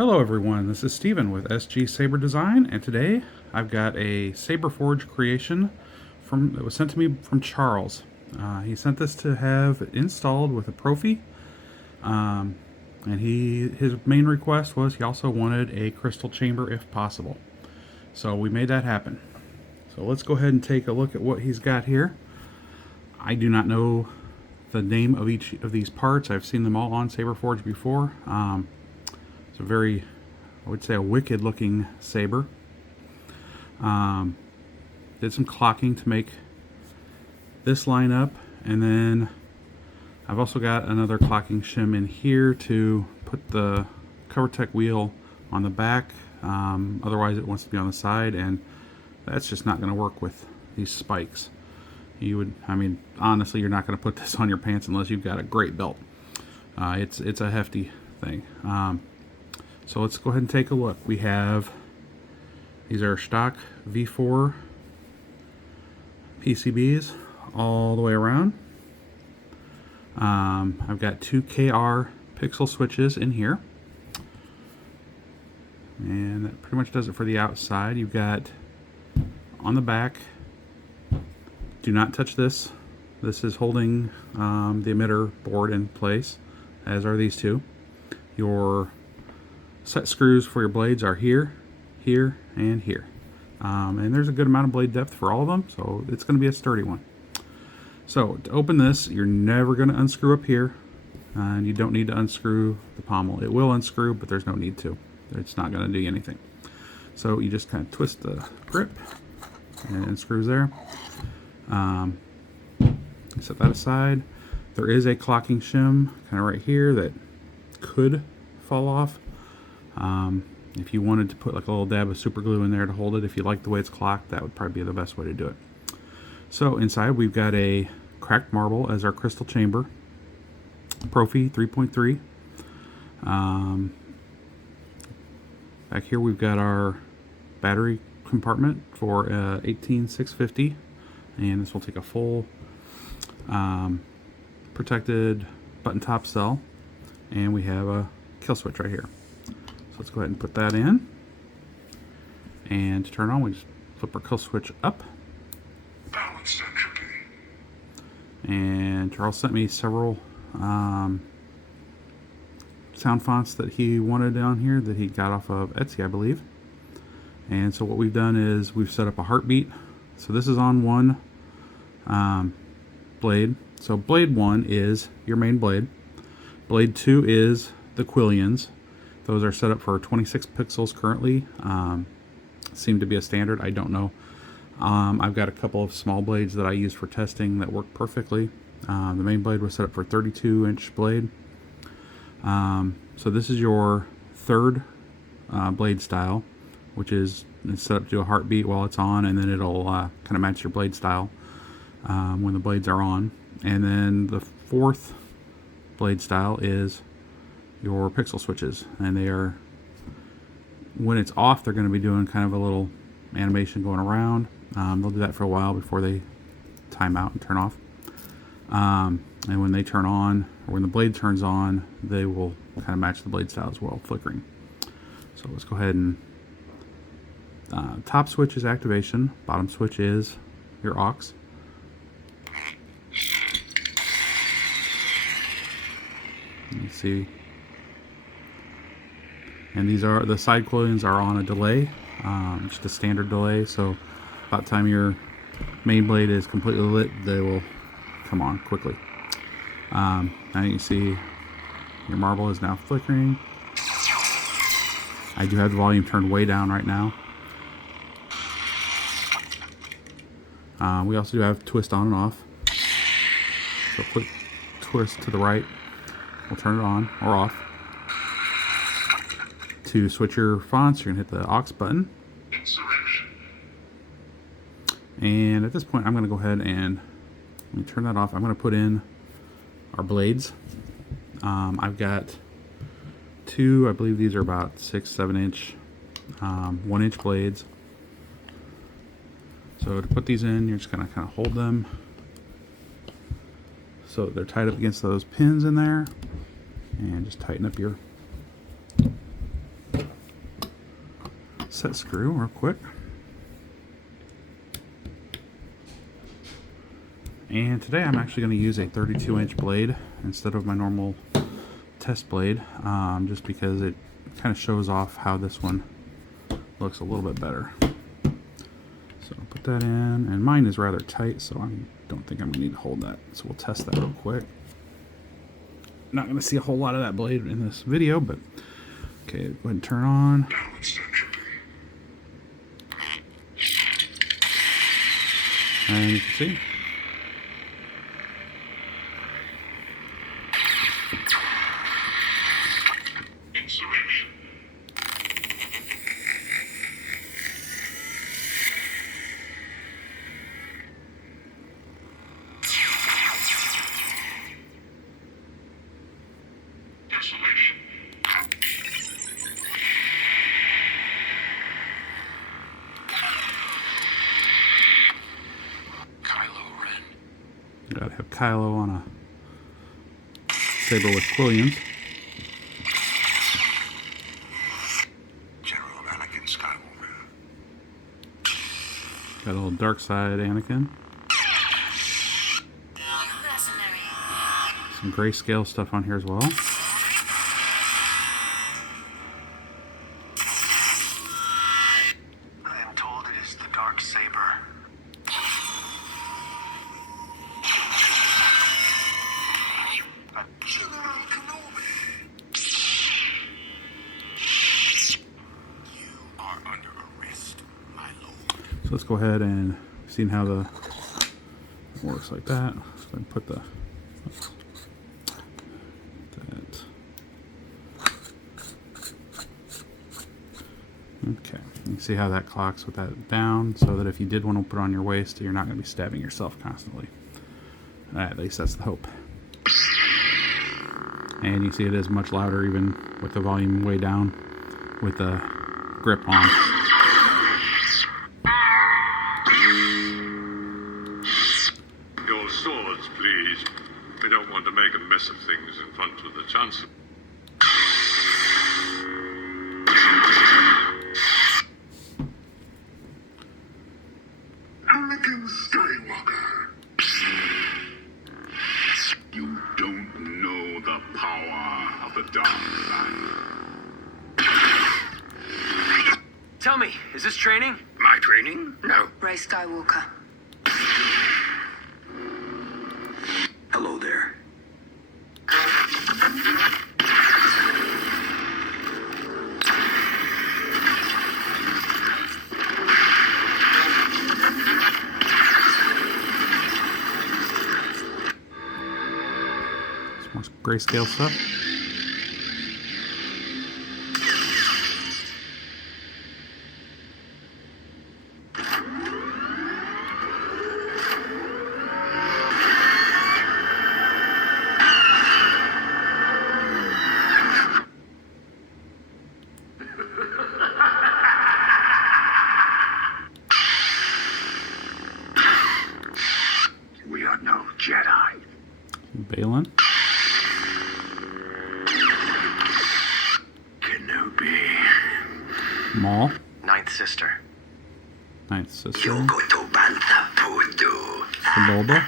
Hello everyone, this is Steven with SG Saber Design, and today I've got a Saberforge creation that was sent to me from Charles. He sent this to have installed with a Proffie, and his main request was he also wanted a crystal chamber if possible. So we made that happen. So let's go ahead and take a look at what he's got here. I do not know the name of each of these parts. I've seen them all on Saberforge before. It's a very, I would say, a wicked looking saber. Did some clocking to make this line up, and then I've also got another clocking shim in here to put the CoverTech wheel on the back. Otherwise it wants to be on the side, and that's just not going to work with these spikes. Honestly, you're not going to put this on your pants unless you've got a great belt. It's a hefty thing. So let's go ahead and take a look. We have, these are stock V4 PCBs all the way around. I've got 2 KR pixel switches in here. And that pretty much does it for the outside. You've got on the back, do not touch this. This is holding the emitter board in place, as are these two. Your set screws for your blades are here, here, and here. And there's a good amount of blade depth for all of them, so it's going to be a sturdy one. So to open this, you're never going to unscrew up here, and you don't need to unscrew the pommel. It will unscrew, but there's no need to. It's not going to do you anything. So you just kind of twist the grip, and it screws there. Set that aside. There is a clocking shim kind of right here that could fall off. If you wanted to put like a little dab of super glue in there to hold it, if you like the way it's clocked, that would probably be the best way to do it. So inside we've got a cracked marble as our crystal chamber, Proffie 3.3. Back here we've got our battery compartment for 18650, and this will take a full protected button top cell, and we have a kill switch right here. So let's go ahead and put that in, and to turn on we just flip our kill switch up. Balanced entropy. And Charles sent me several sound fonts that he wanted down here that he got off of Etsy, I believe. And so what we've done is we've set up a heartbeat. So this is on one blade. So blade 1 is your main blade. Blade 2 is the Quillions. Those are set up for 26 pixels currently. Seem to be a standard. I don't know. I've got a couple of small blades that I use for testing that work perfectly. The main blade was set up for 32-inch blade. So this is your third blade style, which is it's set up to do a heartbeat while it's on, and then it'll kind of match your blade style when the blades are on. And then the fourth blade style is your pixel switches, and they are, when it's off, they're going to be doing kind of a little animation going around. They'll do that for a while before they time out and turn off. And when they turn on, or when the blade turns on, they will kind of match the blade style as well, flickering. So let's go ahead and top switch is activation, bottom switch is your aux. Let's see. And these are, the side Quillions are on a delay, just a standard delay, so by the time your main blade is completely lit, they will come on quickly. Now you can see your marble is now flickering. I do have the volume turned way down right now. We also do have twist on and off. So quick twist to the right will turn it on or off. To switch your fonts, you're going to hit the aux button. Insurrection. And at this point, I'm going to go ahead and let me turn that off. I'm going to put in our blades. I've got 2, I believe these are about 6-7 inch 1-inch blades. So to put these in, you're just going to kind of hold them so they're tied up against those pins in there, and just tighten up your set screw real quick. And today I'm actually going to use a 32-inch blade instead of my normal test blade, just because it kind of shows off how this one looks a little bit better. So I'll put that in, and mine is rather tight, so I don't think I'm going to need to hold that. So we'll test that real quick. Not going to see a whole lot of that blade in this video, but okay, go ahead and turn on. Balanced entropy. And you can see. Insurrection. Desolation. Kylo Ren. Gotta have Kylo on a saber with quillions. General Anakin Skywalker. Got a little dark side Anakin. Some grayscale stuff on here as well. I am told it is the dark saber. General Kenobi. You are under arrest, my lord. So let's go ahead and see how the it works like that. Let's go ahead and put the that. Okay, you can see how that clocks with that down, so that if you did want to put it on your waist, you're not going to be stabbing yourself constantly. At least that's the hope. And you see it is much louder even with the volume way down with the grip on. Your swords, please. We don't want to make a mess of things in front of the Chancellor. Anakin Skywalker. You don't know the power of the dark side. Tell me, is this training? My training? No. Rey Skywalker. Hello there. Some more grayscale stuff. We are no Jedi. Balin. Kenobi. Maul. Ninth sister. Ninth sister. to Bantha Pudu. Sebulba.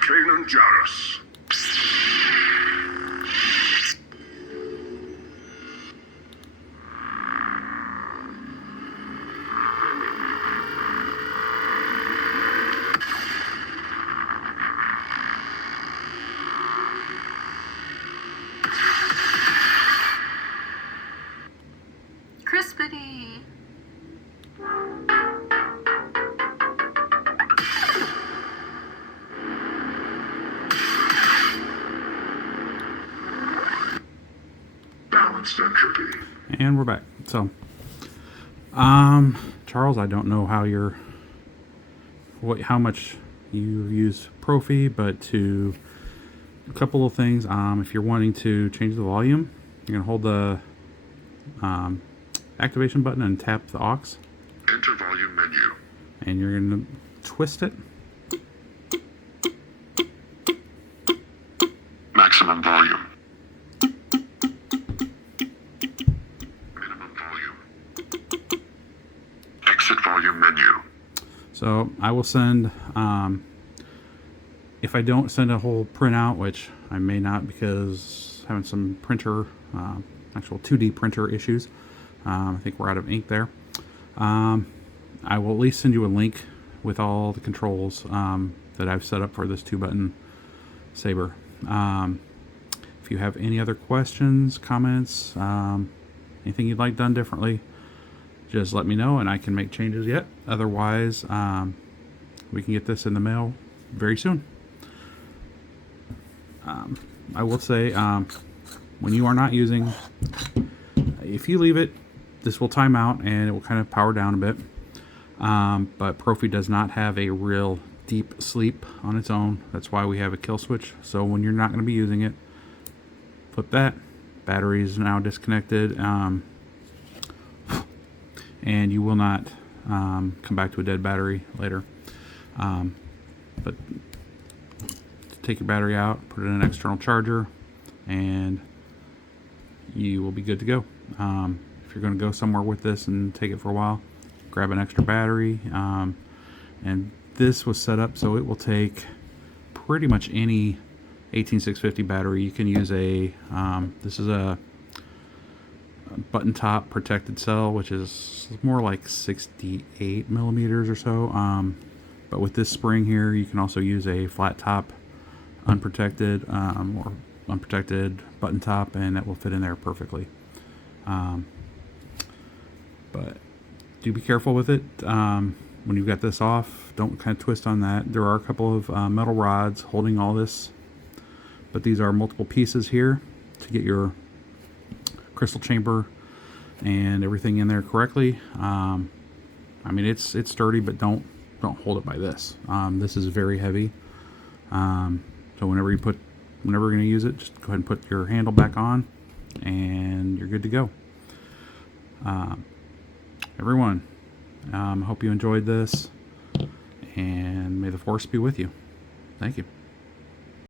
Kanan Jarrus. Crispity. Balanced entropy. And we're back. So, Charles, I don't know how you're, how much you use Proffie, but to a couple of things. If you're wanting to change the volume, you're gonna hold the activation button and tap the aux. Enter volume menu. And you're going to twist it. Maximum volume. Minimum volume. Exit volume menu. So I will send, if I don't send a whole printout, which I may not because having some printer, actual 2D printer issues. I think we're out of ink there. I will at least send you a link with all the controls that I've set up for this 2-button saber. If you have any other questions, comments, anything you'd like done differently, just let me know and I can make changes yet. Otherwise, we can get this in the mail very soon. I will say, when you are not using, if you leave it, this will time out and it will kind of power down a bit. But Proffie does not have a real deep sleep on its own. That's why we have a kill switch. So when you're not going to be using it, flip that. Battery is now disconnected. And you will not come back to a dead battery later. But take your battery out, put it in an external charger, and you will be good to go. If you're going to go somewhere with this and take it for a while, grab an extra battery. And this was set up so it will take pretty much any 18650 battery. You can use a, this is a button top protected cell, which is more like 68 millimeters or so. But with this spring here, you can also use a flat top unprotected or unprotected button top, and that will fit in there perfectly. But do be careful with it. When you've got this off, don't kind of twist on that. There are a couple of metal rods holding all this, but these are multiple pieces here to get your crystal chamber and everything in there correctly. I mean, it's sturdy, but don't hold it by this. This is very heavy. So whenever you're going to use it, just go ahead and put your handle back on, and you're good to go. Everyone, hope you enjoyed this, and may the force be with you. Thank you.